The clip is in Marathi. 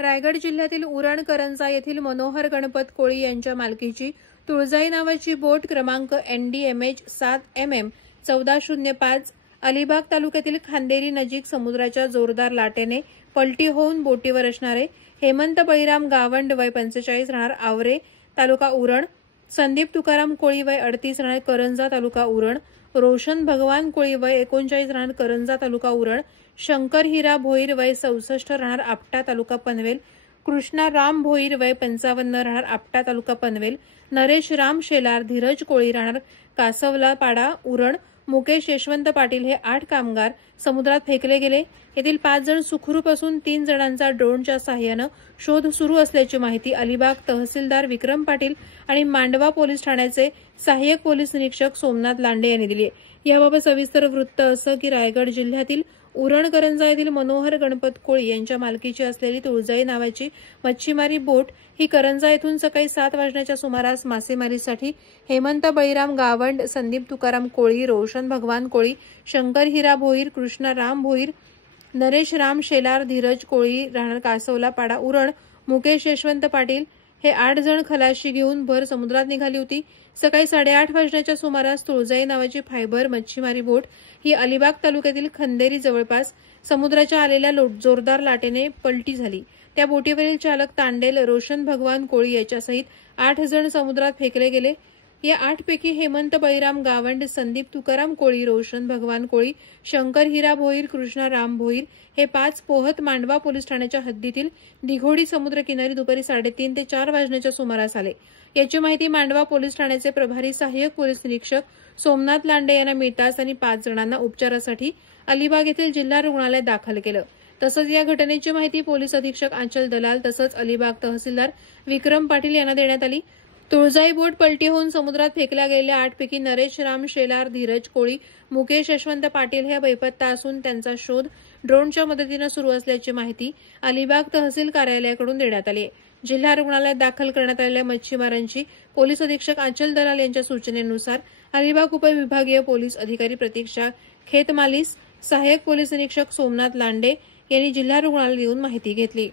रायगड जिल्ह्यातील उरण करंजा येथील मनोहर गणपत कोळी यांच्या मालकीची तुळजाई नावाची बोट क्रमांक NDMH 7MM 1405 अलिबाग तालुक्यातील खांदेरी नजीक समुद्राच्या जोरदार लाटेने पलटी होऊन बोटीवर असणारे हेमंत बळीराम गावंड वय 45 राहणार आवरे तालुका उरण, संदीप तुकाराम कोळी वय 38 राहणार करंजा तालुका उरण, रोशन भगवान कोळी वय 39 राहणार करंजा तालुका उरण, शंकर हिरा भोईर वय 64 राहणार आपटा तालुका पनवेल, कृष्णा राम भोईर वय 55 राहणार आपटा तालुका पनवेल, नरेश राम शेलार धीरज कोळी राहणार कासवला पाडा उरण, मुकेश यशवंत पाटील हे 8 कामगार समुद्रात फेकले गेले। येथील 5 जण सुखरूप असून 3 जणांचा ड्रोनच्या सहाय्याने शोध सुरू असल्याची माहिती अलिबाग तहसीलदार विक्रम पाटील आणि मांडवा पोलीस ठाण्याचे सहाय्यक पोलीस निरीक्षक सोमनाथ लांडे यांनी दिली आहे। याबाबत सविस्तर वृत्त असं की रायगड जिल्ह्यातील उरण करंजा येथील मनोहर गणपत कोळी यांच्या मालकीची असलेली तुळजाई नावाची मच्छीमारी बोट ही करंजा येथून सकाळी 7 वाजण्याच्या सुमारास मासेमारीसाठी हेमंत बळीराम गावंड, संदीप तुकाराम कोळी, रोशन भगवान कोळी, शंकर हिरा भोईर, कृष्णा राम भोईर, नरेश राम शेलार धीरज कोळी राहणार कासवला पाडा उरण, मुकेश यशवंत पाटील हे 8 जण खलाशी घेऊन भर समुद्रात निघाली होती। सकाळी 8:30 वाजण्याच्या सुमारास तुळजाई नावाची फायबर मच्छीमारी बोट ही अलिबाग तालुक्यातील खंदेरी जवळपास समुद्राच्या आलेल्या जोरदार लाटेने पलटी झाली। त्या बोटीवरील चालक तांडेल रोशन भगवान कोळी याच्यासहित 8 जण समुद्रात फेकले गेले। या 8 पैकी हेमंत बळीराम गावंड, संदीप तुकाराम कोळी, रोशन भगवान कोळी, शंकर हिरा भोईर, कृष्णा राम भोईर हे 5 पोहत मांडवा पोलीस ठाण्याच्या हद्दीतील दिघोडी समुद्रकिनारी दुपारी 3:30 ते 4 वाजण्याच्या सुमारास आले। याची माहिती मांडवा पोलीस ठाण्याचे प्रभारी सहाय्यक पोलीस निरीक्षक सोमनाथ लांडे यांना मिळताच त्यांनी 5 जणांना उपचारासाठी अलिबाग येथील जिल्हा रुग्णालयात दाखल केलं। तसंच या घटनेची माहिती पोलीस अधीक्षक आंचल दलाल तसंच अलिबाग तहसीलदार विक्रम पाटील यांना देण्यात आली। तुळजाई बोट पलटी होऊन समुद्रात फेकल्या गेलेल्या 8 पैकी नरेश राम शेलार, धीरज कोळी, मुकेश यशवंत पाटील हे बेपत्ता असून त्यांचा शोध ड्रोनच्या मदतीने सुरू असल्याची माहिती अलिबाग तहसील कार्यालयाकडून देण्यात आली आहे। जिल्हा रुग्णालयात दाखल करण्यात आलेल्या मच्छीमारांची पोलीस अधीक्षक आंचल दलाल यांच्या सूचनेनुसार अलिबाग उपविभागीय पोलीस अधिकारी प्रतीक्षा खेतमालीस, सहाय्यक पोलीस निरीक्षक सोमनाथ लांडे यांनी जिल्हा रुग्णालयात येऊन माहिती घेतली।